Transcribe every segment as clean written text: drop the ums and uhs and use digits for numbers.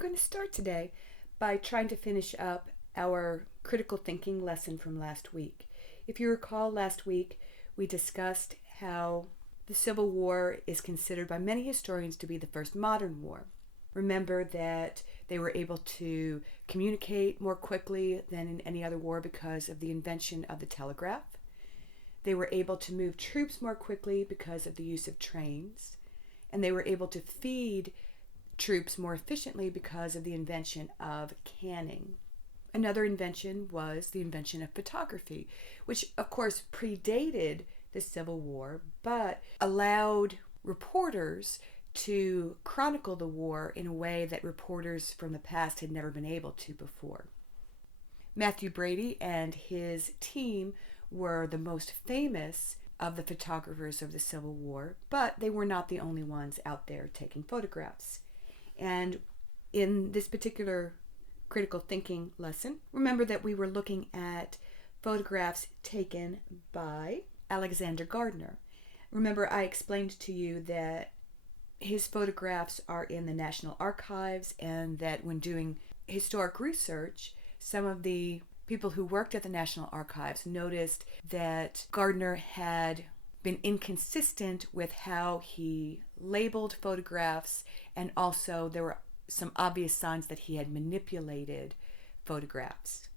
going to start today by trying to finish up our critical thinking lesson from last week. If you recall, last week we discussed how the Civil War is considered by many historians to be the first modern war. Remember that they were able to communicate more quickly than in any other war because of the invention of the telegraph. They were able to move troops more quickly because of the use of trains. And they were able to feed troops more efficiently because of the invention of canning. Another invention was the invention of photography, which of course predated the Civil War, but allowed reporters to chronicle the war in a way that reporters from the past had never been able to before. Matthew Brady and his team were the most famous of the photographers of the Civil War, but they were not the only ones out there taking photographs. And in this particular critical thinking lesson, remember that we were looking at photographs taken by Alexander Gardner. Remember, I explained to you that his photographs are in the National Archives, and that when doing historic research, some of the people who worked at the National Archives noticed that Gardner had been inconsistent with how he labeled photographs, and also there were some obvious signs that he had manipulated photographs.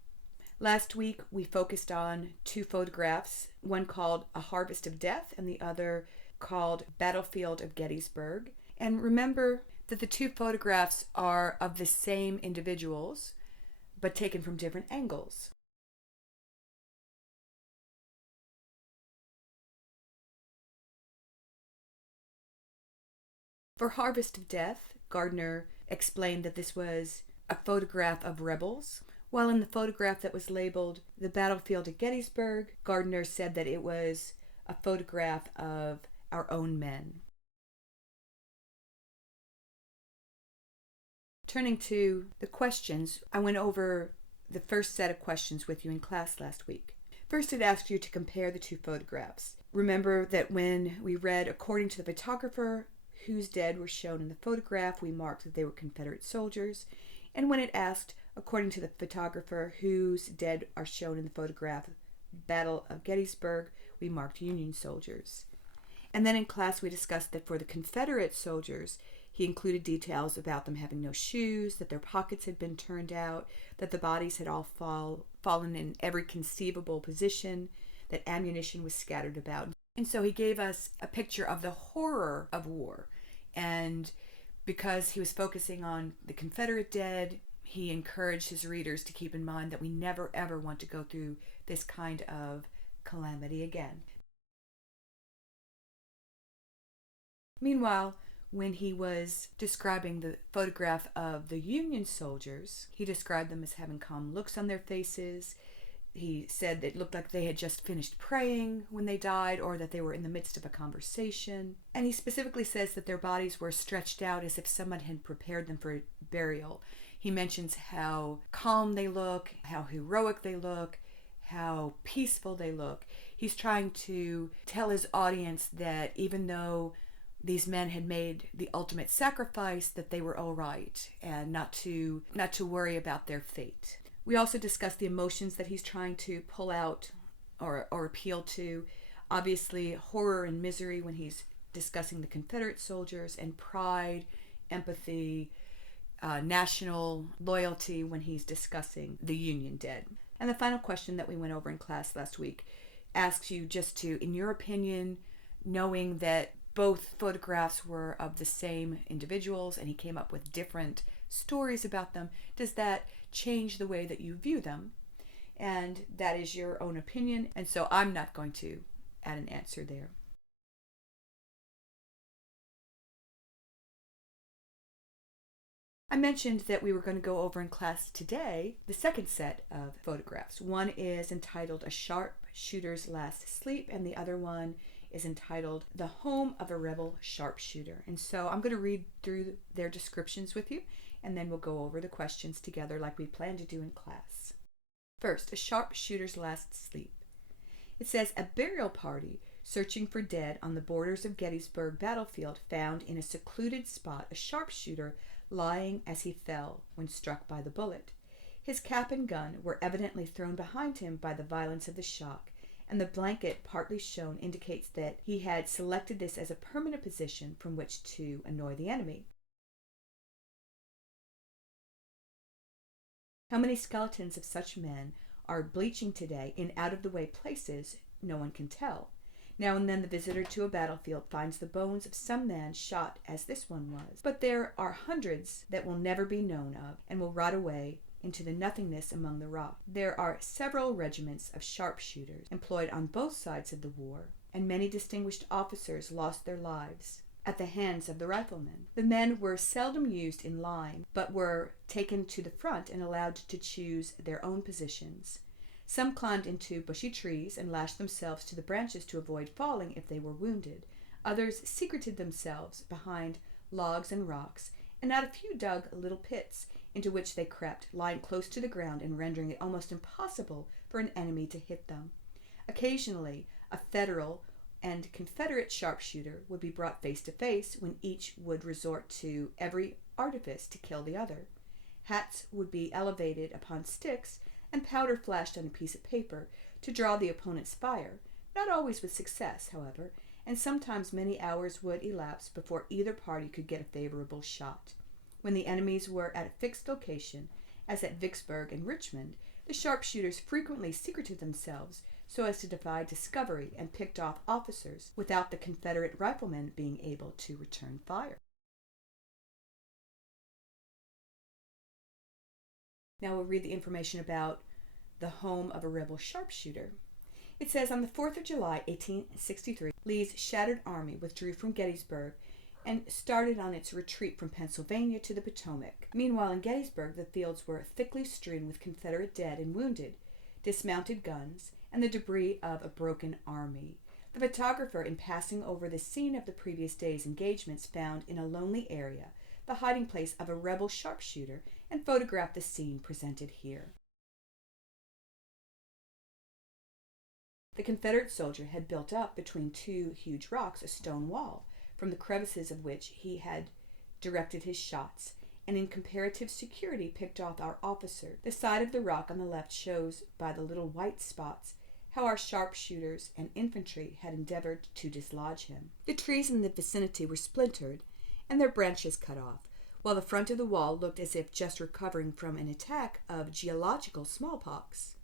Last week we focused on two photographs, one called A Harvest of Death and the other called Battlefield of Gettysburg. And remember that the two photographs are of the same individuals, but taken from different angles. For Harvest of Death, Gardner explained that this was a photograph of rebels, while in the photograph that was labeled The Battlefield of Gettysburg, Gardner said that it was a photograph of our own men. Turning to the questions, I went over the first set of questions with you in class last week. First, it asked you to compare the two photographs. Remember that when we read according to the photographer whose dead were shown in the photograph, we marked that they were Confederate soldiers. And when it asked according to the photographer whose dead are shown in the photograph, Battle of Gettysburg, we marked Union soldiers. And then in class we discussed that for the Confederate soldiers, he included details about them having no shoes, that their pockets had been turned out, that the bodies had all fallen in every conceivable position, that ammunition was scattered about. And so he gave us a picture of the horror of war. And because he was focusing on the Confederate dead, he encouraged his readers to keep in mind that we never ever want to go through this kind of calamity again. Meanwhile, when he was describing the photograph of the Union soldiers, he described them as having calm looks on their faces. He said that it looked like they had just finished praying when they died, or that they were in the midst of a conversation. And he specifically says that their bodies were stretched out as if someone had prepared them for burial. He mentions how calm they look, how heroic they look, how peaceful they look. He's trying to tell his audience that even though these men had made the ultimate sacrifice, that they were all right, and not to worry about their fate. We also discussed the emotions that he's trying to pull out or appeal to. Obviously, horror and misery when he's discussing the Confederate soldiers, and pride, empathy, national loyalty when he's discussing the Union dead. And the final question that we went over in class last week asks you just to, in your opinion, knowing that both photographs were of the same individuals and he came up with different stories about them, does that change the way that you view them? And that is your own opinion, and so I'm not going to add an answer there. I mentioned that we were going to go over in class today the second set of photographs. One is entitled A Sharpshooter's Last Sleep, and the other one is entitled The Home of a Rebel Sharpshooter. And so I'm going to read through their descriptions with you, and then we'll go over the questions together like we planned to do in class. First, A Sharpshooter's Last Sleep. It says, a burial party searching for dead on the borders of Gettysburg battlefield, found in a secluded spot a sharpshooter lying as he fell when struck by the bullet. His cap and gun were evidently thrown behind him by the violence of the shock, and the blanket partly shown indicates that he had selected this as a permanent position from which to annoy the enemy. How many skeletons of such men are bleaching today in out-of-the-way places, no one can tell. Now and then the visitor to a battlefield finds the bones of some man shot as this one was, but there are hundreds that will never be known of and will rot away into the nothingness among the rocks. There are several regiments of sharpshooters employed on both sides of the war, and many distinguished officers lost their lives at the hands of the riflemen. The men were seldom used in line, but were taken to the front and allowed to choose their own positions. Some climbed into bushy trees and lashed themselves to the branches to avoid falling if they were wounded. Others secreted themselves behind logs and rocks, and not a few dug little pits into which they crept, lying close to the ground and rendering it almost impossible for an enemy to hit them. Occasionally, a Federal and Confederate sharpshooter would be brought face to face, when each would resort to every artifice to kill the other. Hats would be elevated upon sticks and powder flashed on a piece of paper to draw the opponent's fire, not always with success, however, and sometimes many hours would elapse before either party could get a favorable shot. When the enemies were at a fixed location, as at Vicksburg and Richmond, the sharpshooters frequently secreted themselves so as to defy discovery and picked off officers without the Confederate riflemen being able to return fire. Now we'll read the information about the home of a rebel sharpshooter. It says, on the 4th of July, 1863, Lee's shattered army withdrew from Gettysburg and started on its retreat from Pennsylvania to the Potomac. Meanwhile, in Gettysburg, the fields were thickly strewn with Confederate dead and wounded, dismounted guns, and the debris of a broken army. The photographer, in passing over the scene of the previous day's engagements, found in a lonely area the hiding place of a rebel sharpshooter and photographed the scene presented here. The Confederate soldier had built up between two huge rocks a stone wall, from the crevices of which he had directed his shots, and in comparative security picked off our officer. The side of the rock on the left shows by the little white spots how our sharpshooters and infantry had endeavored to dislodge him. The trees in the vicinity were splintered and their branches cut off, while the front of the wall looked as if just recovering from an attack of geological smallpox.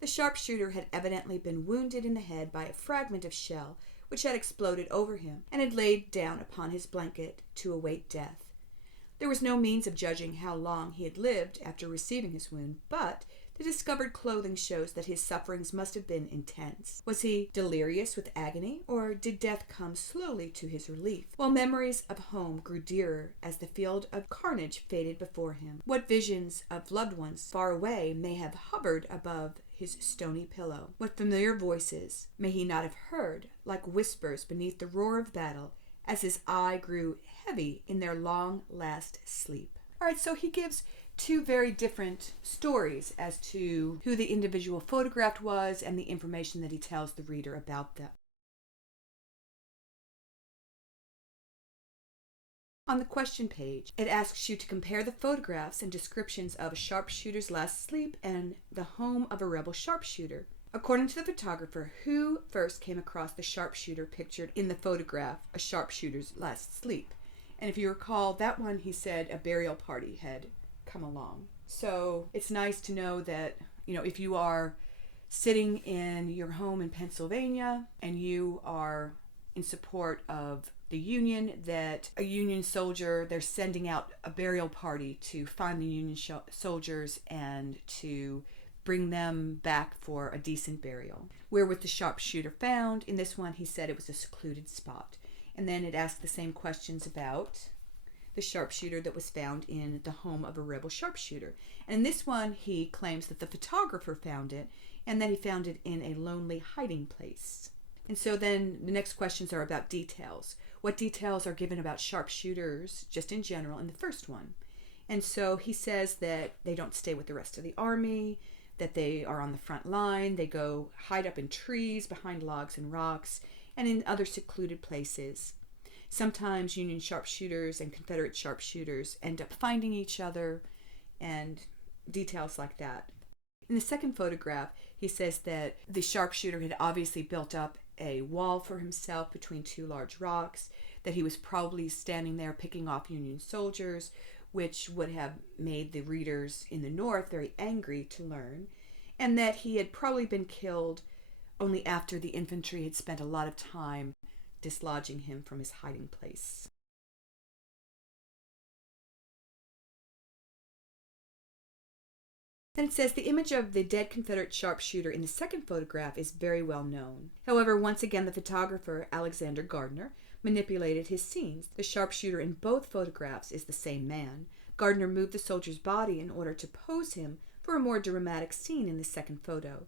The sharpshooter had evidently been wounded in the head by a fragment of shell which had exploded over him, and had laid down upon his blanket to await death. There was no means of judging how long he had lived after receiving his wound, but the discovered clothing shows that his sufferings must have been intense. Was he delirious with agony, or did death come slowly to his relief, while memories of home grew dearer as the field of carnage faded before him? What visions of loved ones far away may have hovered above his stony pillow? What familiar voices may he not have heard, like whispers beneath the roar of battle, as his eye grew heavy in their long-last sleep? All right, so he gives two very different stories as to who the individual photographed was and the information that he tells the reader about them. On the question page, it asks you to compare the photographs and descriptions of a sharpshooter's last sleep and the home of a rebel sharpshooter. According to the photographer, who first came across the sharpshooter pictured in the photograph, a sharpshooter's last sleep? And if you recall, that one, he said a burial party had come along. So it's nice to know that, if you are sitting in your home in Pennsylvania and you are in support of the Union, that a Union soldier, they're sending out a burial party to find the Union soldiers and to bring them back for a decent burial. Where was the sharpshooter found? In this one, he said it was a secluded spot. And then it asked the same questions about the sharpshooter that was found in the home of a rebel sharpshooter. And in this one, he claims that the photographer found it and that he found it in a lonely hiding place. And so then the next questions are about details. What details are given about sharpshooters, just in general, in the first one? And so he says that they don't stay with the rest of the army, that they are on the front line, they go hide up in trees behind logs and rocks, and in other secluded places. Sometimes Union sharpshooters and Confederate sharpshooters end up finding each other, and details like that. In the second photograph, he says that the sharpshooter had obviously built up a wall for himself between two large rocks, that he was probably standing there picking off Union soldiers, which would have made the readers in the North very angry to learn, and that he had probably been killed only after the infantry had spent a lot of time dislodging him from his hiding place. Then it says the image of the dead Confederate sharpshooter in the second photograph is very well known. However, once again, the photographer, Alexander Gardner, manipulated his scenes. The sharpshooter in both photographs is the same man. Gardner moved the soldier's body in order to pose him for a more dramatic scene in the second photo.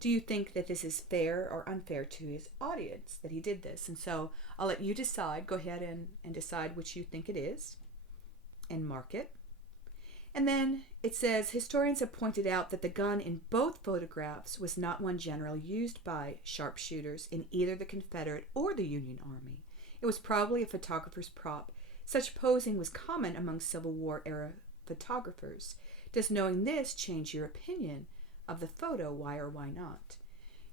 Do you think that this is fair or unfair to his audience that he did this? And so I'll let you decide. Go ahead and decide which you think it is and mark it. And then it says, historians have pointed out that the gun in both photographs was not one generally used by sharpshooters in either the Confederate or the Union Army. It was probably a photographer's prop. Such posing was common among Civil War era photographers. Does knowing this change your opinion of the photo? Why or why not?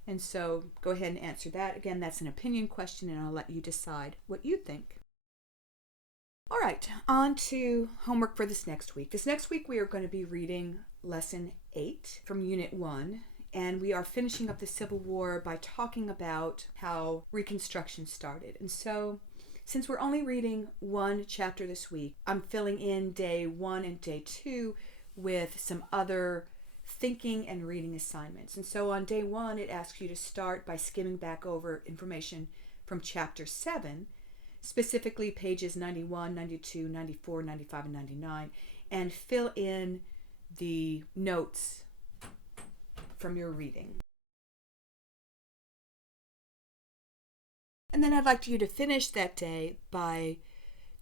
And so go ahead and answer that. Again, that's an opinion question, and I'll let you decide what you think. All right, on to homework for this next week. This next week we are going to be reading Lesson 8 from Unit 1, and we are finishing up the Civil War by talking about how Reconstruction started. And so, since we're only reading one chapter this week, I'm filling in day 1 and day 2 with some other thinking and reading assignments. And so on day 1, it asks you to start by skimming back over information from chapter 7, specifically pages 91, 92, 94, 95, and 99, and fill in the notes from your reading. And then I'd like you to finish that day by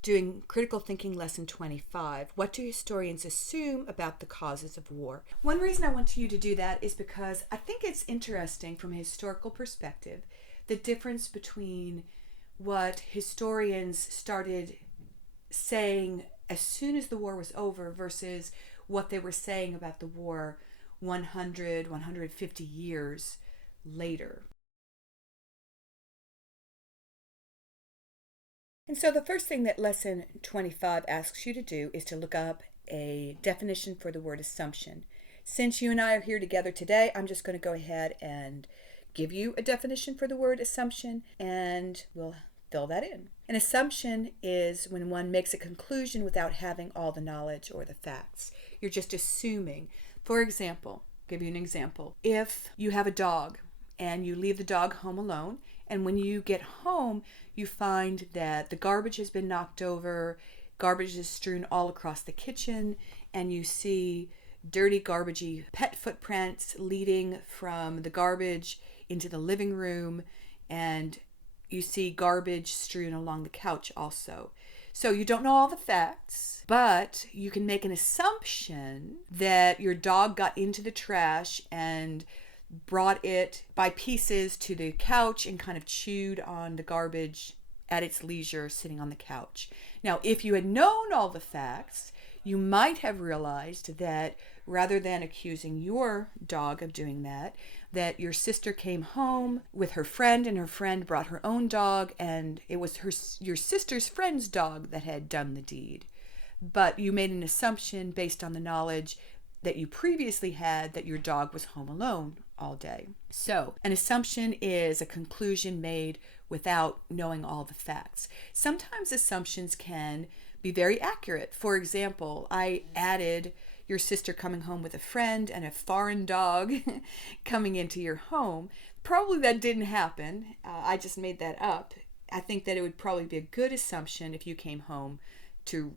doing Critical Thinking Lesson 25. What do historians assume about the causes of war? One reason I want you to do that is because I think it's interesting from a historical perspective, the difference between what historians started saying as soon as the war was over versus what they were saying about the war 100, 150 years later. And so the first thing that Lesson 25 asks you to do is to look up a definition for the word assumption. Since you and I are here together today, I'm just going to go ahead and give you a definition for the word assumption, and we'll fill that in. An assumption is when one makes a conclusion without having all the knowledge or the facts. You're just assuming. For example, give you an example. If you have a dog and you leave the dog home alone, and when you get home, you find that the garbage has been knocked over, garbage is strewn all across the kitchen, and you see dirty, garbagey pet footprints leading from the garbage into the living room, and you see garbage strewn along the couch also. So you don't know all the facts, but you can make an assumption that your dog got into the trash and brought it by pieces to the couch and kind of chewed on the garbage at its leisure sitting on the couch. Now, if you had known all the facts, you might have realized that rather than accusing your dog of doing that, that your sister came home with her friend and her friend brought her own dog, and it was your sister's friend's dog that had done the deed. But you made an assumption based on the knowledge that you previously had that your dog was home alone all day. So an assumption is a conclusion made without knowing all the facts. Sometimes assumptions can be very accurate. For example, I added your sister coming home with a friend and a foreign dog coming into your home. Probably that didn't happen. I just made that up. I think that it would probably be a good assumption if you came home to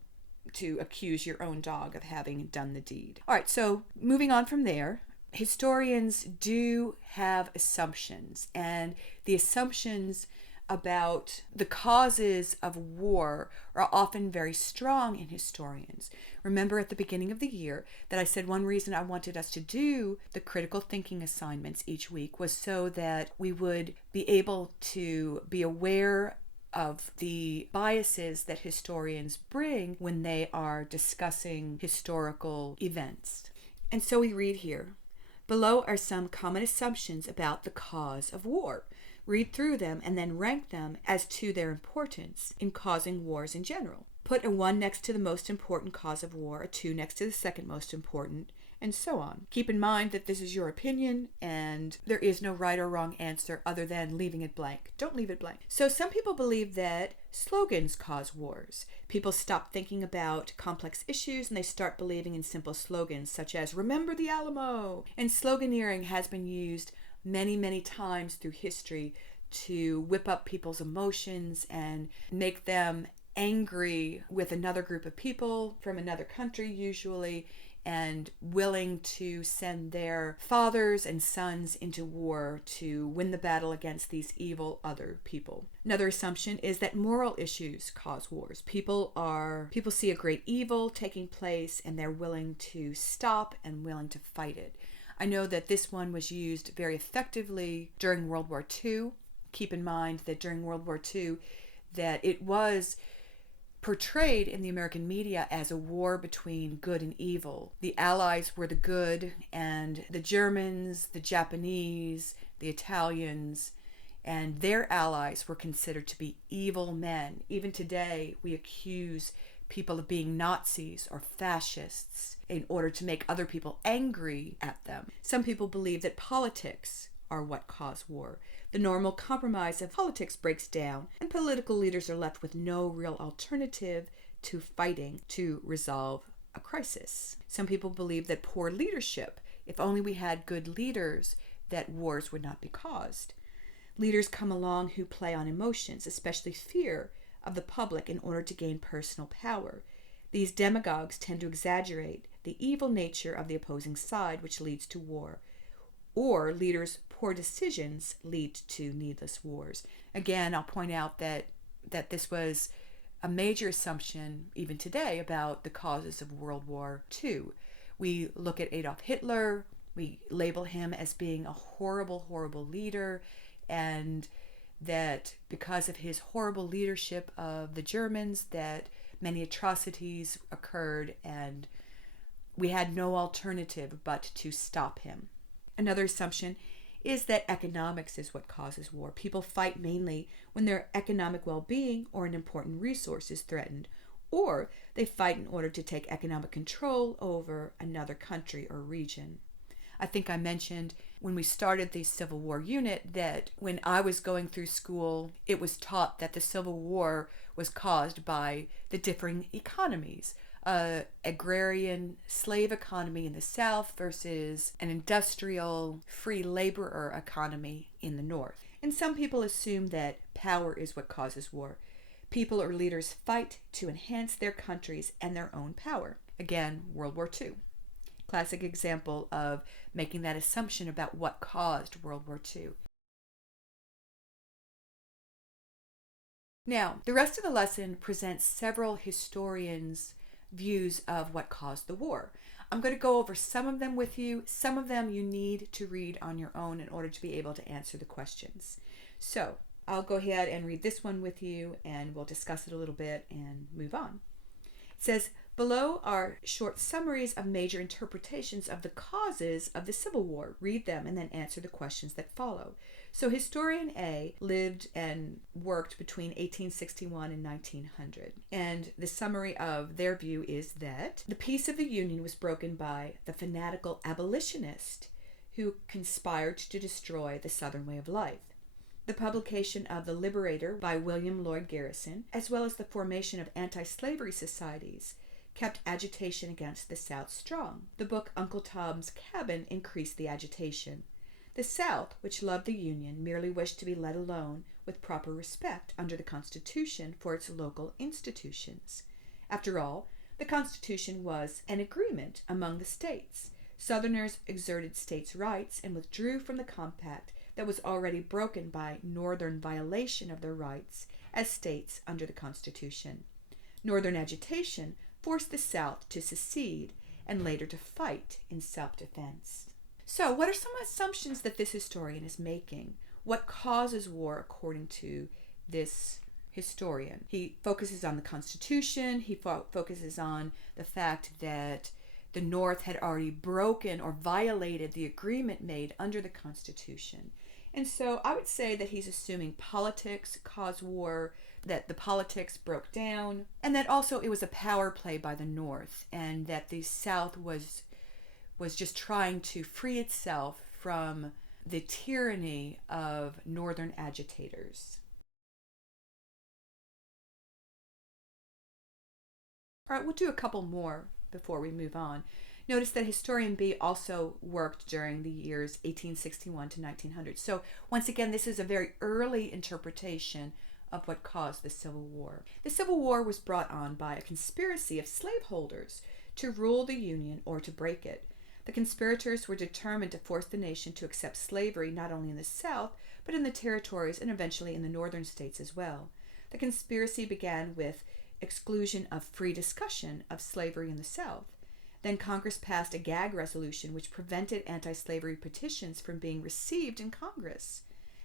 accuse your own dog of having done the deed. All right, so moving on from there, historians do have assumptions, and the assumptions about the causes of war are often very strong in historians. Remember at the beginning of the year that I said one reason I wanted us to do the critical thinking assignments each week was so that we would be able to be aware of the biases that historians bring when they are discussing historical events. And so we read here, below are some common assumptions about the cause of war. Read through them and then rank them as to their importance in causing wars in general. Put a 1 next to the most important cause of war, a 2 next to the second most important, and so on. Keep in mind that this is your opinion and there is no right or wrong answer other than leaving it blank. Don't leave it blank. So some people believe that slogans cause wars. People stop thinking about complex issues and they start believing in simple slogans such as "Remember the Alamo." And sloganeering has been used many, many times through history to whip up people's emotions and make them angry with another group of people from another country usually, and willing to send their fathers and sons into war to win the battle against these evil other people. Another assumption is that moral issues cause wars. People see a great evil taking place and they're willing to stop and willing to fight it. I know that this one was used very effectively during World War II. Keep in mind that during World War II that it was portrayed in the American media as a war between good and evil. The Allies were the good, and the Germans, the Japanese, the Italians, and their allies were considered to be evil men. Even today, we accuse people of being Nazis or fascists in order to make other people angry at them. Some people believe that politics are what cause war. The normal compromise of politics breaks down, and political leaders are left with no real alternative to fighting to resolve a crisis. Some people believe that poor leadership, if only we had good leaders, that wars would not be caused. Leaders come along who play on emotions, especially fear of the public, in order to gain personal power. These demagogues tend to exaggerate the evil nature of the opposing side, which leads to war. Or leaders' poor decisions lead to needless wars. Again, I'll point out that this was a major assumption even today about the causes of World War II. We look at Adolf Hitler, we label him as being a horrible, horrible leader, and that because of his horrible leadership of the Germans, that many atrocities occurred and we had no alternative but to stop him. Another assumption is that economics is what causes war. People fight mainly when their economic well-being or an important resource is threatened, or they fight in order to take economic control over another country or region. I think I mentioned when we started the Civil War unit that when I was going through school, it was taught that the Civil War was caused by the differing economies. Agrarian slave economy in the South versus an industrial free laborer economy in the North. And some people assume that power is what causes war. People or leaders fight to enhance their countries and their own power. Again, World War II. Classic example of making that assumption about what caused World War II. Now, the rest of the lesson presents several historians' views of what caused the war. I'm going to go over some of them with you. Some of them you need to read on your own in order to be able to answer the questions. So I'll go ahead and read this one with you and we'll discuss it a little bit and move on. It says, below are short summaries of major interpretations of the causes of the Civil War. Read them and then answer the questions that follow. So historian A lived and worked between 1861 and 1900. And the summary of their view is that the peace of the Union was broken by the fanatical abolitionist who conspired to destroy the Southern way of life. The publication of The Liberator by William Lloyd Garrison, as well as the formation of anti-slavery societies, kept agitation against the South strong. The book Uncle Tom's Cabin increased the agitation. The South, which loved the Union, merely wished to be let alone with proper respect under the Constitution for its local institutions. After all, the Constitution was an agreement among the states. Southerners exerted states' rights and withdrew from the compact that was already broken by Northern violation of their rights as states under the Constitution. Northern agitation forced the South to secede and later to fight in self-defense. So, what are some assumptions that this historian is making? What causes war according to this historian? He focuses on the Constitution. He focuses on the fact that the North had already broken or violated the agreement made under the Constitution. And so I would say that he's assuming politics caused war, that the politics broke down, and that also it was a power play by the North, and that the South was just trying to free itself from the tyranny of Northern agitators. All right, we'll do a couple more before we move on. Notice that historian B also worked during the years 1861 to 1900. So once again, this is a very early interpretation of what caused the Civil War. The Civil War was brought on by a conspiracy of slaveholders to rule the Union or to break it. The conspirators were determined to force the nation to accept slavery not only in the South, but in the territories and eventually in the northern states as well. The conspiracy began with exclusion of free discussion of slavery in the South. Then Congress passed a gag resolution which prevented anti-slavery petitions from being received in Congress.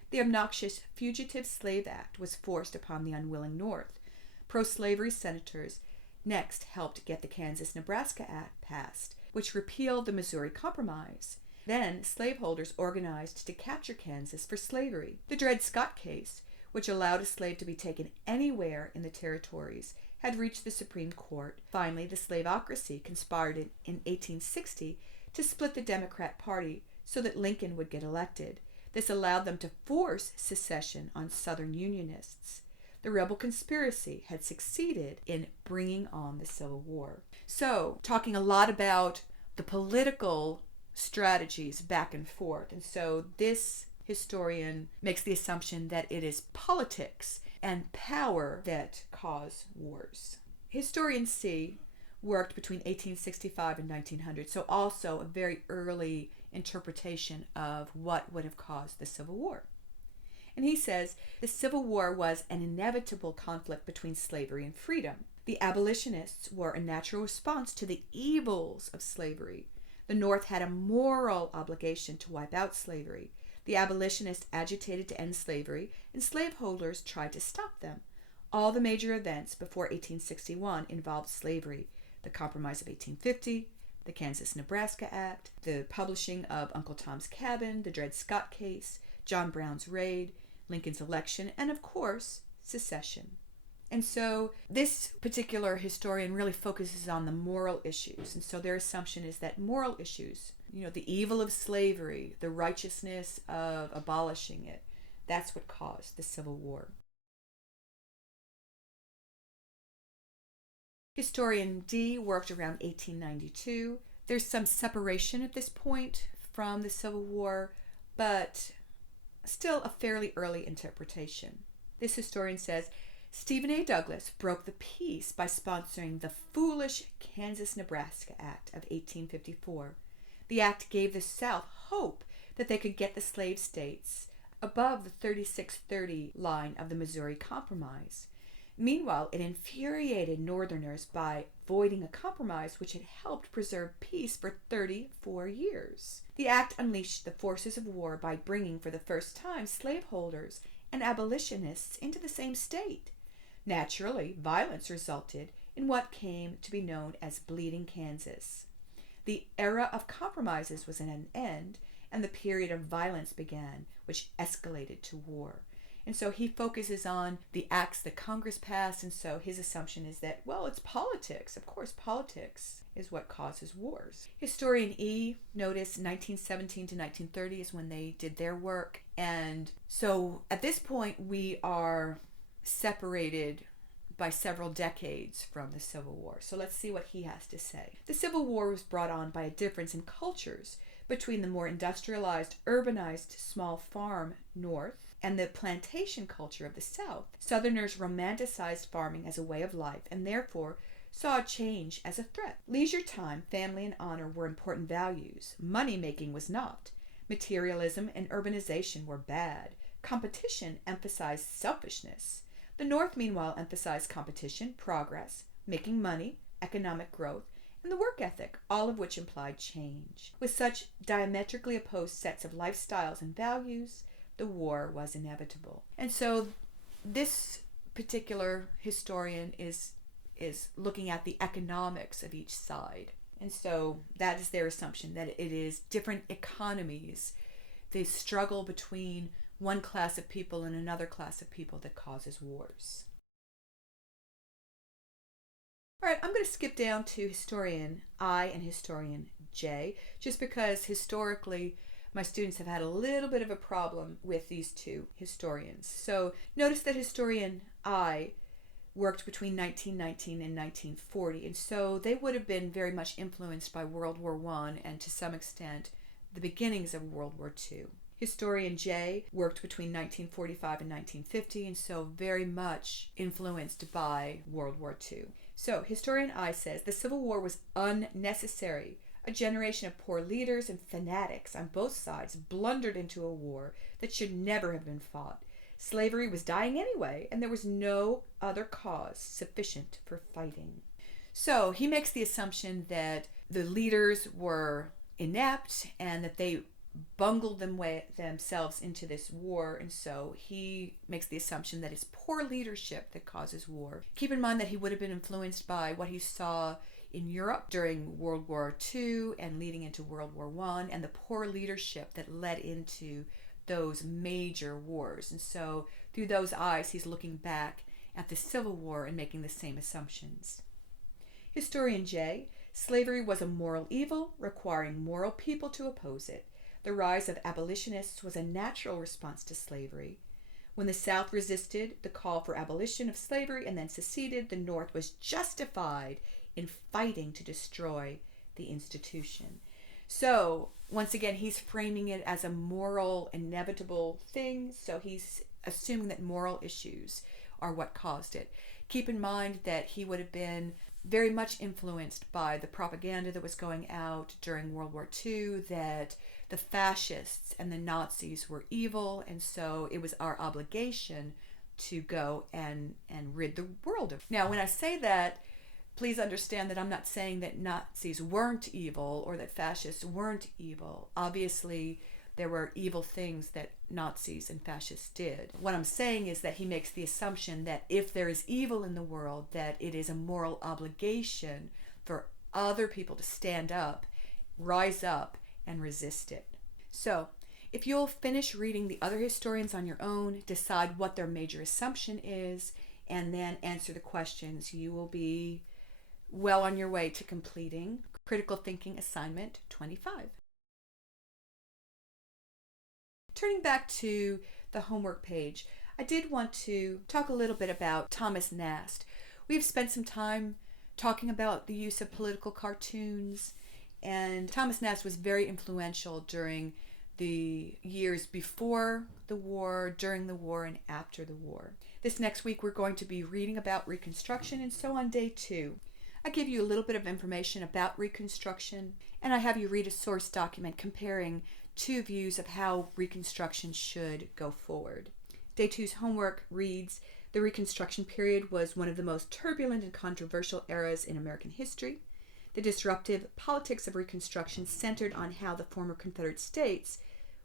The obnoxious Fugitive Slave Act was forced upon the unwilling North. Pro-slavery senators next helped get the Kansas-Nebraska Act passed, which repealed the Missouri Compromise. Then slaveholders organized to capture Kansas for slavery. The Dred Scott case, which allowed a slave to be taken anywhere in the territories, had reached the Supreme Court. Finally, the slaveocracy conspired in 1860 to split the Democrat Party so that Lincoln would get elected. This allowed them to force secession on Southern Unionists. The rebel conspiracy had succeeded in bringing on the Civil War. So, talking a lot about the political strategies back and forth. And so this historian makes the assumption that it is politics and power that cause wars. Historian C worked between 1865 and 1900, so also a very early interpretation of what would have caused the Civil War. And he says the Civil War was an inevitable conflict between slavery and freedom. The abolitionists were a natural response to the evils of slavery. The North had a moral obligation to wipe out slavery. The abolitionists agitated to end slavery, and slaveholders tried to stop them. All the major events before 1861 involved slavery: the Compromise of 1850, the Kansas-Nebraska Act, the publishing of Uncle Tom's Cabin, the Dred Scott case, John Brown's raid, Lincoln's election, and of course, secession. And so this particular historian really focuses on the moral issues. And so their assumption is that moral issues, the evil of slavery, the righteousness of abolishing it, that's what caused the Civil War. Historian D worked around 1892. There's some separation at this point from the Civil War, but still a fairly early interpretation. This historian says, Stephen A. Douglas broke the peace by sponsoring the foolish Kansas-Nebraska Act of 1854. The act gave the South hope that they could get the slave states above the 3630 line of the Missouri Compromise. Meanwhile, it infuriated Northerners by voiding a compromise which had helped preserve peace for 34 years. The act unleashed the forces of war by bringing for the first time slaveholders and abolitionists into the same state. Naturally, violence resulted in what came to be known as Bleeding Kansas. The era of compromises was at an end, and the period of violence began, which escalated to war. And so he focuses on the acts that Congress passed, and so his assumption is that, well, it's politics. Of course, politics is what causes wars. Historian E noticed 1917 to 1930 is when they did their work, and so at this point we are separated by several decades from the Civil War. So let's see what he has to say. The Civil War was brought on by a difference in cultures between the more industrialized, urbanized small farm North and the plantation culture of the South. Southerners romanticized farming as a way of life and therefore saw a change as a threat. Leisure time, family, and honor were important values. Money making was not. Materialism and urbanization were bad. Competition emphasized selfishness. The North, meanwhile, emphasized competition, progress, making money, economic growth, and the work ethic, all of which implied change. With such diametrically opposed sets of lifestyles and values, the war was inevitable. And so this particular historian is looking at the economics of each side. And so that is their assumption, that it is different economies, the struggle between one class of people and another class of people that causes wars. All right, I'm going to skip down to historian I and historian J, just because historically my students have had a little bit of a problem with these two historians. So notice that historian I worked between 1919 and 1940, and so they would have been very much influenced by World War I and to some extent the beginnings of World War II. Historian J worked between 1945 and 1950, and so very much influenced by World War II. So historian I says, the Civil War was unnecessary. A generation of poor leaders and fanatics on both sides blundered into a war that should never have been fought. Slavery was dying anyway, and there was no other cause sufficient for fighting. So he makes the assumption that the leaders were inept and that they bungled themselves into this war, and so he makes the assumption that it's poor leadership that causes war. Keep in mind that he would have been influenced by what he saw in Europe during World War II and leading into World War I, and the poor leadership that led into those major wars. And so through those eyes, he's looking back at the Civil War and making the same assumptions. Historian J, slavery was a moral evil requiring moral people to oppose it. The rise of abolitionists was a natural response to slavery. When the South resisted the call for abolition of slavery and then seceded, the North was justified in fighting to destroy the institution. So once again, he's framing it as a moral, inevitable thing. So he's assuming that moral issues are what caused it. Keep in mind that he would have been very much influenced by the propaganda that was going out during World War II, that the fascists and the Nazis were evil, and so it was our obligation to go and rid the world of. Now, when I say that, please understand that I'm not saying that Nazis weren't evil or that fascists weren't evil. Obviously, there were evil things that Nazis and fascists did. What I'm saying is that he makes the assumption that if there is evil in the world, that it is a moral obligation for other people to stand up, rise up, and resist it. So, if you'll finish reading the other historians on your own, decide what their major assumption is, and then answer the questions, you will be well on your way to completing Critical Thinking Assignment 25. Turning back to the homework page, I did want to talk a little bit about Thomas Nast. We've spent some time talking about the use of political cartoons, and Thomas Nast was very influential during the years before the war, during the war, and after the war. This next week we're going to be reading about Reconstruction, and so on day 2. I give you a little bit of information about Reconstruction, and I have you read a source document comparing two views of how Reconstruction should go forward. Day 2's homework reads, the Reconstruction period was one of the most turbulent and controversial eras in American history. The disruptive politics of Reconstruction centered on how the former Confederate states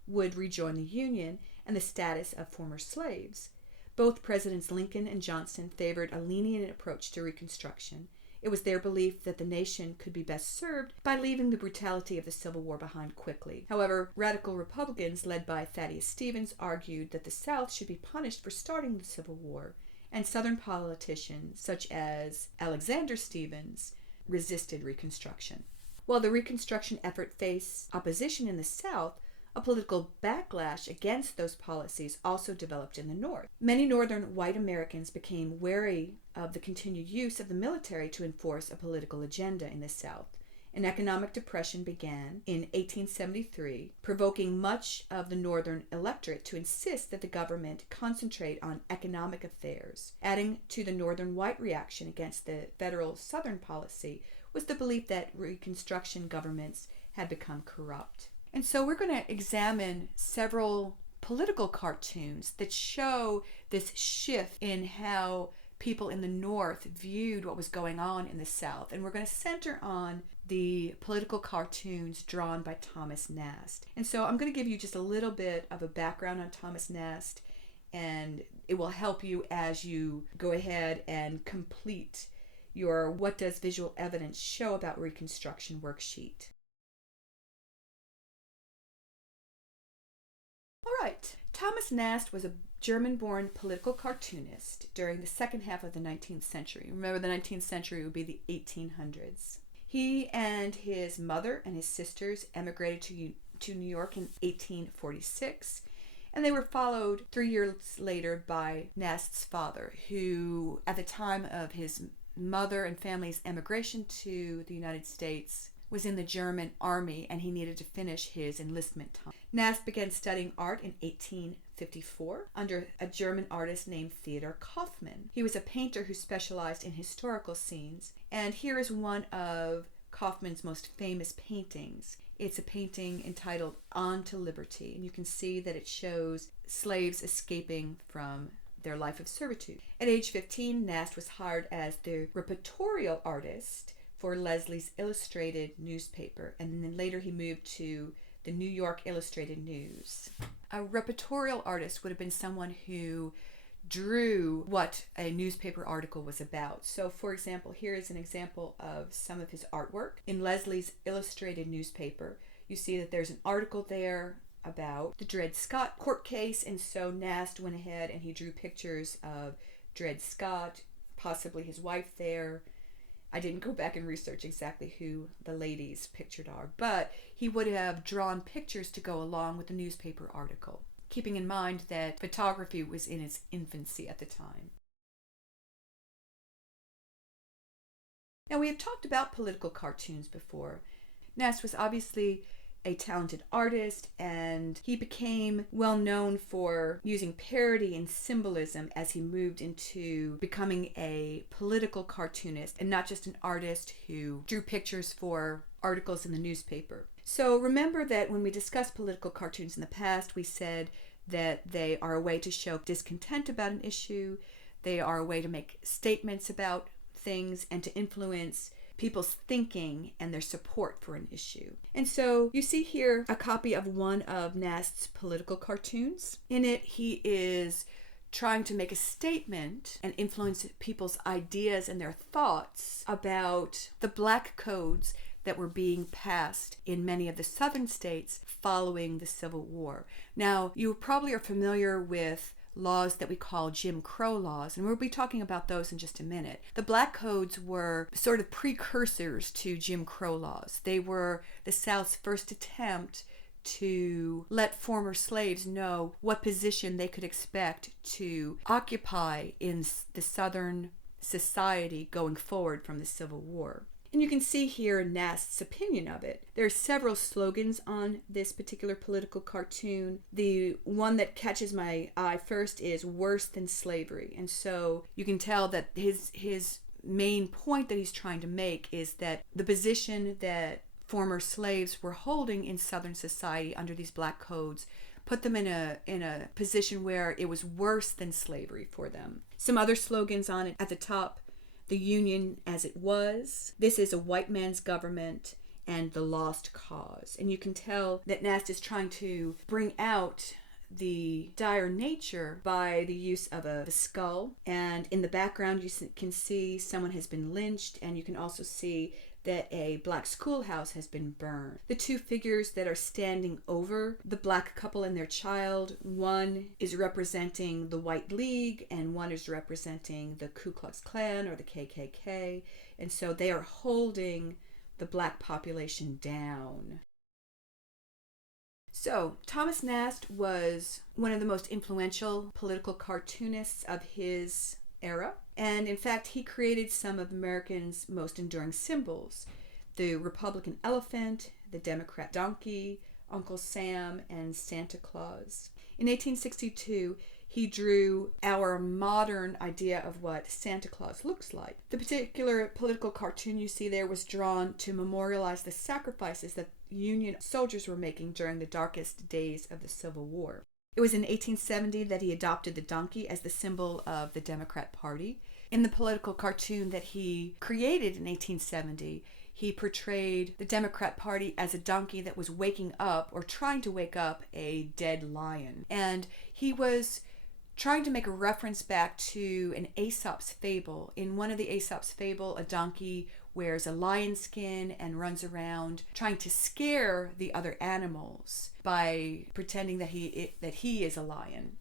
would rejoin the Union and the status of former slaves. Both Presidents Lincoln and Johnson favored a lenient approach to Reconstruction. It was their belief that the nation could be best served by leaving the brutality of the Civil War behind quickly. However, radical Republicans led by Thaddeus Stevens argued that the South should be punished for starting the Civil War, and Southern politicians such as Alexander Stephens resisted Reconstruction. While the Reconstruction effort faced opposition in the South, a political backlash against those policies also developed in the North. Many Northern white Americans became wary of the continued use of the military to enforce a political agenda in the South. An economic depression began in 1873, provoking much of the Northern electorate to insist that the government concentrate on economic affairs. Adding to the Northern white reaction against the federal Southern policy was the belief that Reconstruction governments had become corrupt. And so we're going to examine several political cartoons that show this shift in how people in the North viewed what was going on in the South. And we're going to center on the political cartoons drawn by Thomas Nast. And so I'm going to give you just a little bit of a background on Thomas Nast, and it will help you as you go ahead and complete your What Does Visual Evidence Show About Reconstruction worksheet. All right. Thomas Nast was a German-born political cartoonist during the second half of the 19th century. Remember, the 19th century would be the 1800s. He and his mother and his sisters emigrated to New York in 1846, and they were followed 3 years later by Nast's father, who at the time of his mother and family's emigration to the United States was in the German army, and he needed to finish his enlistment time. Nast began studying art in 1854 under a German artist named Theodor Kaufmann. He was a painter who specialized in historical scenes, and here is one of Kaufmann's most famous paintings. It's a painting entitled On to Liberty, and you can see that it shows slaves escaping from their life of servitude. At age 15, Nast was hired as the repertorial artist for Leslie's Illustrated newspaper, and then later he moved to the New York Illustrated News. A repertorial artist would have been someone who drew what a newspaper article was about. So, for example, here is an example of some of his artwork. In Leslie's Illustrated newspaper, you see that there's an article there about the Dred Scott court case, and so Nast went ahead and he drew pictures of Dred Scott, possibly his wife there. I didn't go back and research exactly who the ladies pictured are, but he would have drawn pictures to go along with the newspaper article, keeping in mind that photography was in its infancy at the time. Now, we have talked about political cartoons before. Nast was obviously a talented artist, and he became well known for using parody and symbolism as he moved into becoming a political cartoonist and not just an artist who drew pictures for articles in the newspaper. So remember that when we discussed political cartoons in the past, we said that they are a way to show discontent about an issue, they are a way to make statements about things, and to influence people's thinking and their support for an issue. And so you see here a copy of one of Nast's political cartoons. In it, he is trying to make a statement and influence people's ideas and their thoughts about the black codes that were being passed in many of the southern states following the Civil War. Now, you probably are familiar with laws that we call Jim Crow laws, and we'll be talking about those in just a minute. The black codes were sort of precursors to Jim Crow laws. They were the South's first attempt to let former slaves know what position they could expect to occupy in the Southern society going forward from the Civil War. And you can see here Nast's opinion of it. There are several slogans on this particular political cartoon. The one that catches my eye first is "worse than slavery." And so you can tell that his main point that he's trying to make is that the position that former slaves were holding in Southern society under these black codes put them in a position where it was worse than slavery for them. Some other slogans on it at the top: "The Union as it was," "This is a white man's government," and "The Lost Cause." And you can tell that Nast is trying to bring out the dire nature by the use of a skull. And in the background, you can see someone has been lynched, and you can also see that a black schoolhouse has been burned. The two figures that are standing over the black couple and their child, one is representing the White League and one is representing the Ku Klux Klan or the KKK, and so they are holding the black population down. So, Thomas Nast was one of the most influential political cartoonists of his era. And in fact, he created some of Americans' most enduring symbols: the Republican elephant, the Democrat donkey, Uncle Sam, and Santa Claus. In 1862, he drew our modern idea of what Santa Claus looks like. The particular political cartoon you see there was drawn to memorialize the sacrifices that Union soldiers were making during the darkest days of the Civil War. It was in 1870 that he adopted the donkey as the symbol of the Democrat Party. In the political cartoon that he created in 1870, he portrayed the Democrat Party as a donkey that was waking up or trying to wake up a dead lion. And he was trying to make a reference back to an Aesop's fable. In one of the Aesop's fable, a donkey wears a lion skin and runs around trying to scare the other animals by pretending that he is a lion.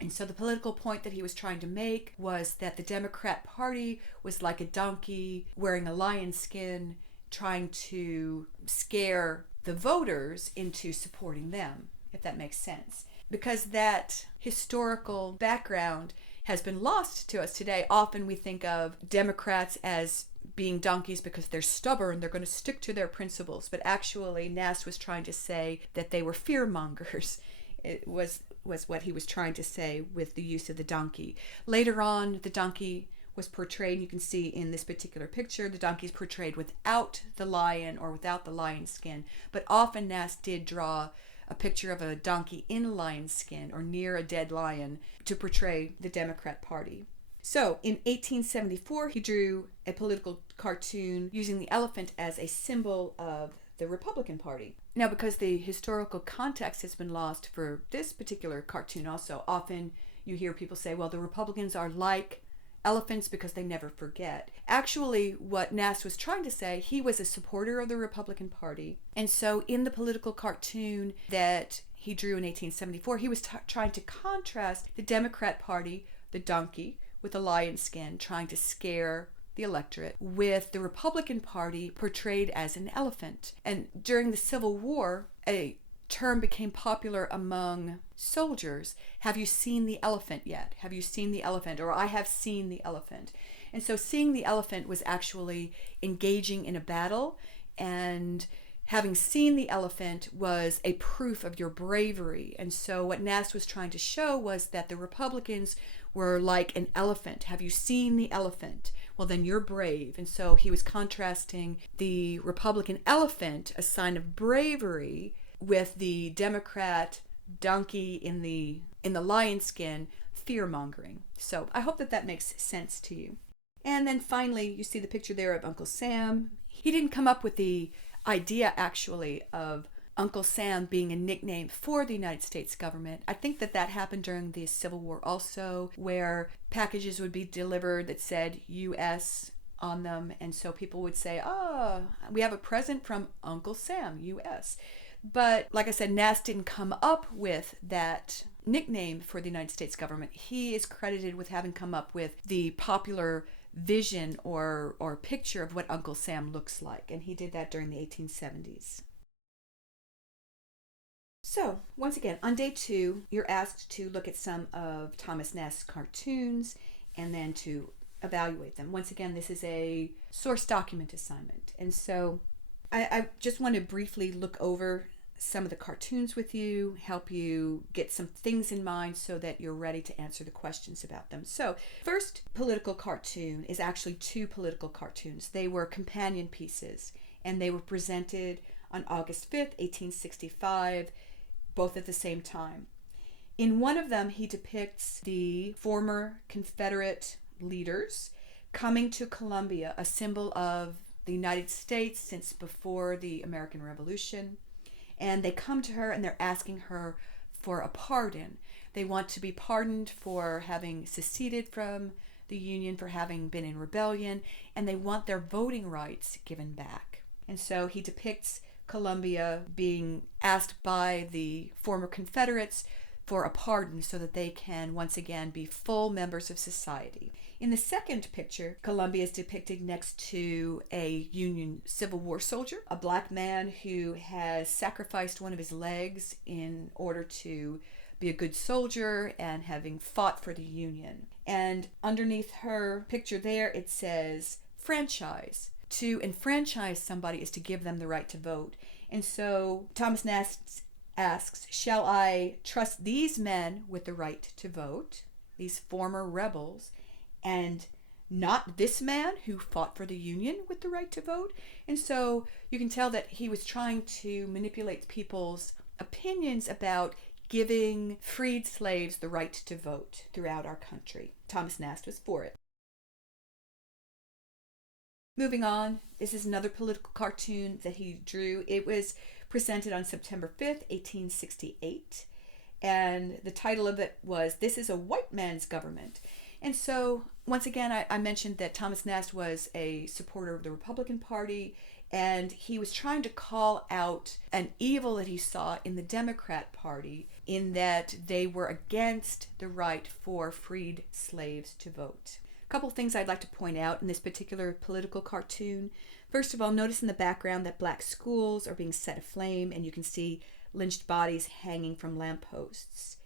And so the political point that he was trying to make was that the Democrat Party was like a donkey wearing a lion skin trying to scare the voters into supporting them, if that makes sense. Because that historical background has been lost to us today. Often we think of Democrats as being donkeys because they're stubborn, they're going to stick to their principles. But actually, Nast was trying to say that they were fear mongers. It was what he was trying to say with the use of the donkey. Later on, the donkey was portrayed, you can see in this particular picture, the donkey is portrayed without the lion or without the lion skin. But often Nast did draw a picture of a donkey in lion skin or near a dead lion to portray the Democrat Party. So in 1874, he drew a political cartoon using the elephant as a symbol of the Republican Party. Now, because the historical context has been lost for this particular cartoon also, often you hear people say, well, the Republicans are like elephants because they never forget. Actually, what Nast was trying to say, he was a supporter of the Republican Party. And so in the political cartoon that he drew in 1874, he was trying to contrast the Democrat Party, the donkey, with a lion skin, trying to scare the electorate, with the Republican Party portrayed as an elephant. And during the Civil War, a term became popular among soldiers. Have you seen the elephant yet? Have you seen the elephant? Or I have seen the elephant. And so seeing the elephant was actually engaging in a battle, and having seen the elephant was a proof of your bravery. And so what Nast was trying to show was that the Republicans were like an elephant. Have you seen the elephant? Well, then you're brave. And so he was contrasting the Republican elephant, a sign of bravery, with the Democrat donkey in the lion skin, fear-mongering. So I hope that makes sense to you. And then finally, you see the picture there of Uncle Sam. He didn't come up with the idea, actually, of Uncle Sam being a nickname for the United States government. I think that happened during the Civil War also, where packages would be delivered that said U.S. on them. And so people would say, we have a present from Uncle Sam, U.S. But like I said, Nast didn't come up with that nickname for the United States government. He is credited with having come up with the popular vision or picture of what Uncle Sam looks like. And he did that during the 1870s. So, once again, on day 2, you're asked to look at some of Thomas Nast's cartoons and then to evaluate them. Once again, this is a source document assignment. And so I just want to briefly look over some of the cartoons with you, help you get some things in mind so that you're ready to answer the questions about them. So, first political cartoon is actually 2 political cartoons. They were companion pieces, and they were presented on August 5th, 1865, both at the same time. In one of them, he depicts the former Confederate leaders coming to Columbia, a symbol of the United States since before the American Revolution. And they come to her and they're asking her for a pardon. They want to be pardoned for having seceded from the Union, for having been in rebellion, and they want their voting rights given back. And so he depicts Columbia being asked by the former Confederates for a pardon so that they can once again be full members of society. In the second picture, Columbia is depicted next to a Union Civil War soldier, a black man who has sacrificed one of his legs in order to be a good soldier and having fought for the Union. And underneath her picture there, it says franchise. To enfranchise somebody is to give them the right to vote. And so Thomas Nast asks, shall I trust these men with the right to vote, these former rebels, and not this man who fought for the Union with the right to vote? And so you can tell that he was trying to manipulate people's opinions about giving freed slaves the right to vote throughout our country. Thomas Nast was for it. Moving on, this is another political cartoon that he drew. It was presented on September 5th, 1868, and the title of it was "This is a White Man's Government." And so, once again, I mentioned that Thomas Nast was a supporter of the Republican Party, and he was trying to call out an evil that he saw in the Democrat Party in that they were against the right for freed slaves to vote. A couple things I'd like to point out in this particular political cartoon. First of all, notice in the background that black schools are being set aflame, and you can see lynched bodies hanging from lampposts.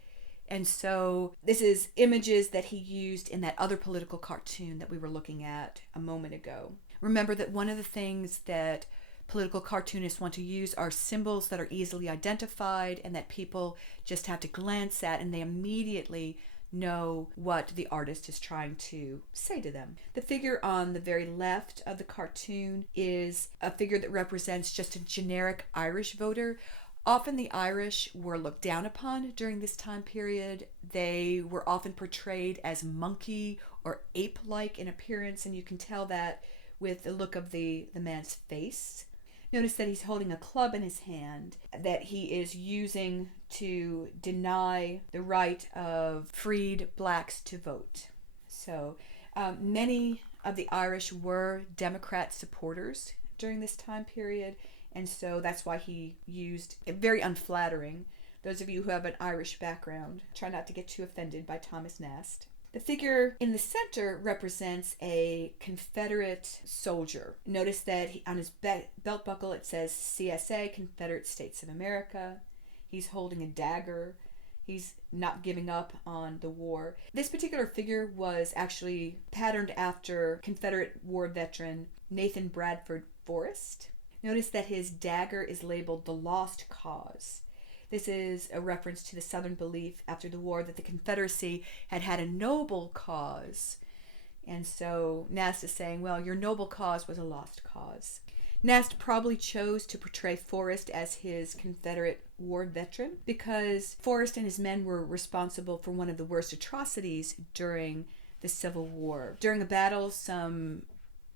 And so this is images that he used in that other political cartoon that we were looking at a moment ago. Remember that one of the things that political cartoonists want to use are symbols that are easily identified and that people just have to glance at, and they immediately know what the artist is trying to say to them. The figure on the very left of the cartoon is a figure that represents just a generic Irish voter. Often the Irish were looked down upon during this time period. They were often portrayed as monkey or ape-like in appearance, and you can tell that with the look of the man's face. Notice that he's holding a club in his hand that he is using to deny the right of freed blacks to vote. So many of the Irish were Democrat supporters during this time period, and so that's why he used it. Very unflattering. Those of you who have an Irish background, try not to get too offended by Thomas Nast. The figure in the center represents a Confederate soldier. Notice that on his belt buckle it says CSA, Confederate States of America. He's holding a dagger. He's not giving up on the war. This particular figure was actually patterned after Confederate war veteran Nathan Bradford Forrest. Notice that his dagger is labeled the Lost Cause. This is a reference to the Southern belief after the war that the Confederacy had had a noble cause. And so Nast is saying, well, your noble cause was a lost cause. Nast probably chose to portray Forrest as his Confederate war veteran because Forrest and his men were responsible for one of the worst atrocities during the Civil War. During a battle, some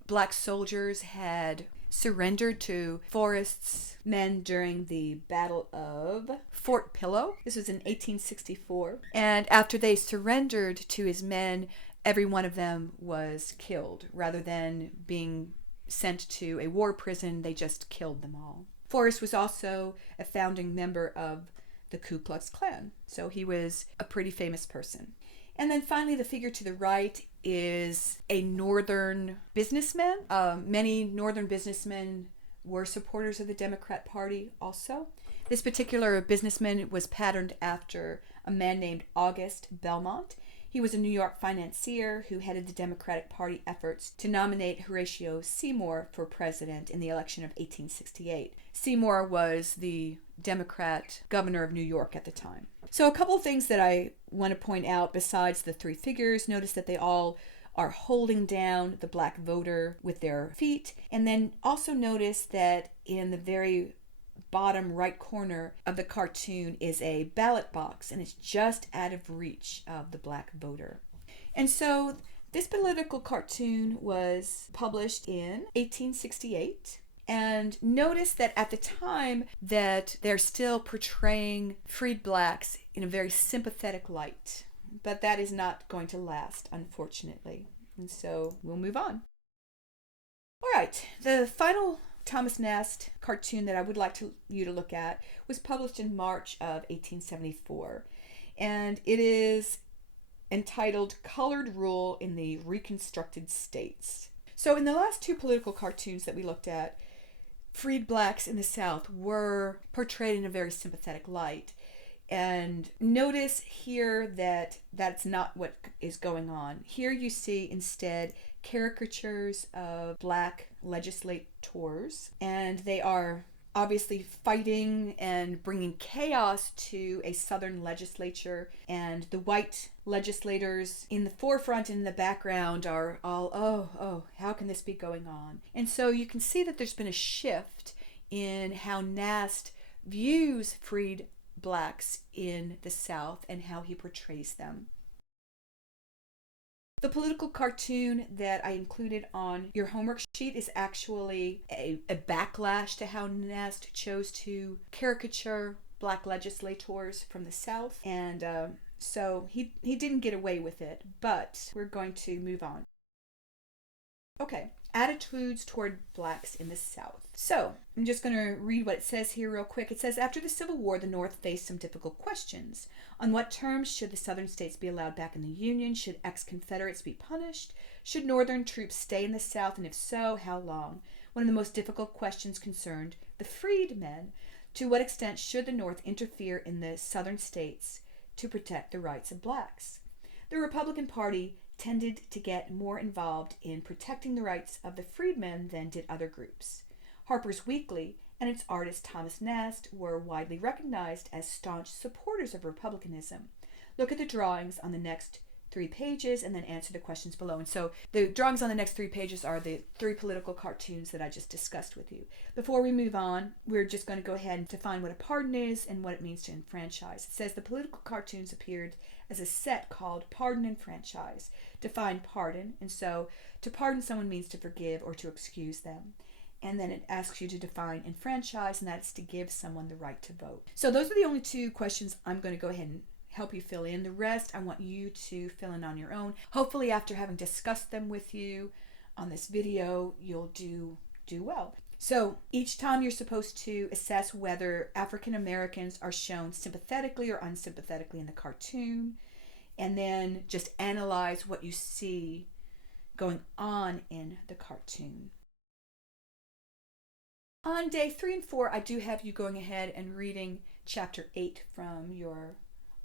black soldiers had surrendered to Forrest's men during the Battle of Fort Pillow. This was in 1864. And after they surrendered to his men, every one of them was killed. Rather than being sent to a war prison, they just killed them all. Forrest was also a founding member of the Ku Klux Klan, so he was a pretty famous person. And then finally, the figure to the right is a northern businessman. Many northern businessmen were supporters of the Democrat Party also. This particular businessman was patterned after a man named August Belmont. He was a New York financier who headed the Democratic Party efforts to nominate Horatio Seymour for president in the election of 1868. Seymour was the Democrat governor of New York at the time. So a couple of things that I want to point out besides the three figures. Notice that they all are holding down the black voter with their feet. And then also notice that in the very bottom right corner of the cartoon is a ballot box, and it's just out of reach of the black voter. And so this political cartoon was published in 1868. And notice that at the time that they're still portraying freed blacks in a very sympathetic light. But that is not going to last, unfortunately. And so we'll move on. All right, the final Thomas Nast cartoon that I would like you to look at was published in March of 1874. And it is entitled Colored Rule in the Reconstructed States. So in the last two political cartoons that we looked at, freed blacks in the South were portrayed in a very sympathetic light. And notice here that that's not what is going on. Here you see instead caricatures of black legislators, and they are obviously fighting and bringing chaos to a Southern legislature. And the white legislators in the forefront and in the background are all, how can this be going on? And so you can see that there's been a shift in how Nast views freed blacks in the South and how he portrays them. The political cartoon that I included on your homework sheet is actually a backlash to how Nast chose to caricature black legislators from the South. And so he didn't get away with it, but we're going to move on. Okay, attitudes toward blacks in the South. So I'm just going to read what it says here real quick. It says, after the Civil War, the North faced some difficult questions. On what terms should the Southern states be allowed back in the Union? Should ex-Confederates be punished? Should Northern troops stay in the South? And if so, how long? One of the most difficult questions concerned the freedmen. To what extent should the North interfere in the Southern states to protect the rights of blacks? The Republican Party tended to get more involved in protecting the rights of the freedmen than did other groups. Harper's Weekly and its artist Thomas Nast were widely recognized as staunch supporters of republicanism. Look at the drawings on the next 3 pages and then answer the questions below. And so the drawings on the next 3 pages are the 3 political cartoons that I just discussed with you. Before we move on, we're just going to go ahead and define what a pardon is and what it means to enfranchise. It says the political cartoons appeared as a set called Pardon and Franchise. Define pardon, and so to pardon someone means to forgive or to excuse them. And then it asks you to define enfranchise, and that's to give someone the right to vote. So those are the only 2 questions I'm going to go ahead and help you fill in. The rest I want you to fill in on your own. Hopefully after having discussed them with you on this video, you'll do well. So each time you're supposed to assess whether African Americans are shown sympathetically or unsympathetically in the cartoon, and then just analyze what you see going on in the cartoon. On day 3 and 4, I do have you going ahead and reading chapter 8 from your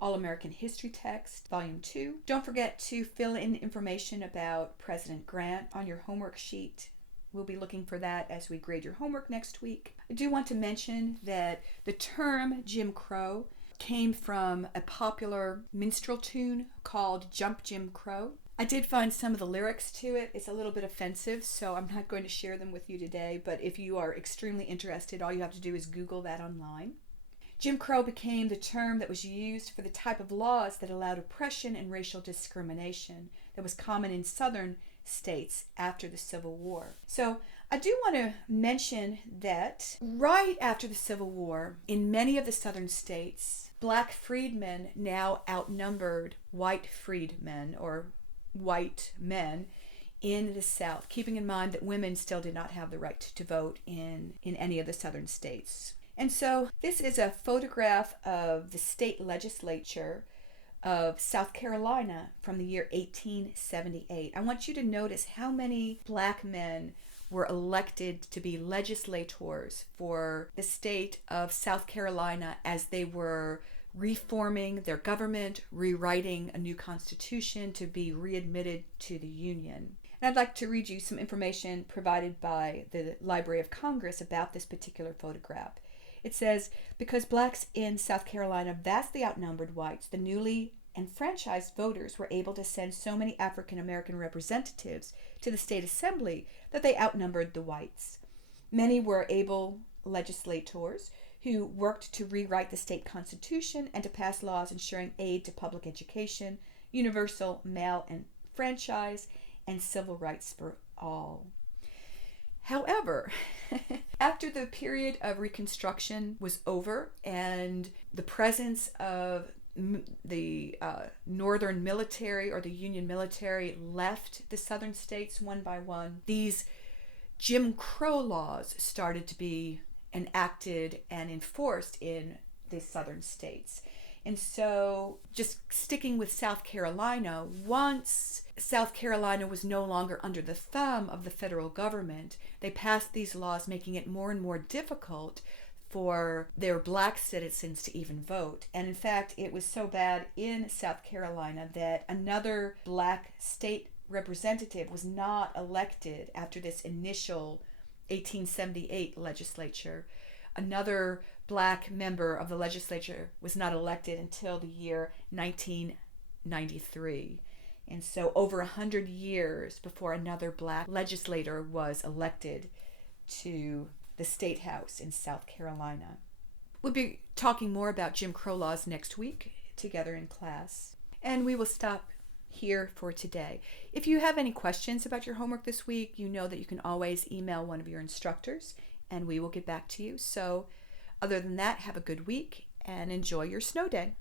All-American History text, volume 2. Don't forget to fill in information about President Grant on your homework sheet. We'll be looking for that as we grade your homework next week. I do want to mention that the term Jim Crow came from a popular minstrel tune called Jump Jim Crow. I did find some of the lyrics to it. It's a little bit offensive, so I'm not going to share them with you today, but if you are extremely interested, all you have to do is Google that online. Jim Crow became the term that was used for the type of laws that allowed oppression and racial discrimination that was common in Southern states after the Civil War. So I do want to mention that right after the Civil War, in many of the Southern states, black freedmen now outnumbered white freedmen or white men in the South, keeping in mind that women still did not have the right to vote in any of the Southern states. And so this is a photograph of the state legislature of South Carolina from the year 1878. I want you to notice how many black men were elected to be legislators for the state of South Carolina as they were reforming their government, rewriting a new constitution to be readmitted to the Union. And I'd like to read you some information provided by the Library of Congress about this particular photograph. It says, because blacks in South Carolina vastly outnumbered whites, the newly enfranchised voters were able to send so many African American representatives to the state assembly that they outnumbered the whites. Many were able legislators who worked to rewrite the state constitution and to pass laws ensuring aid to public education, universal mail and franchise, and civil rights for all. However, after the period of Reconstruction was over and the presence of the Northern military or the Union military left the Southern states one by one, these Jim Crow laws started to be enacted and enforced in the Southern states. And so, just sticking with South Carolina, once South Carolina was no longer under the thumb of the federal government, they passed these laws making it more and more difficult for their black citizens to even vote. And in fact, it was so bad in South Carolina that another black state representative was not elected after this initial 1878 legislature. another black member of the legislature was not elected until the year 1993. And so over 100 years before another black legislator was elected to the State House in South Carolina. We'll be talking more about Jim Crow laws next week together in class. And we will stop here for today. If you have any questions about your homework this week, you know that you can always email one of your instructors and we will get back to you. So other than that, have a good week and enjoy your snow day.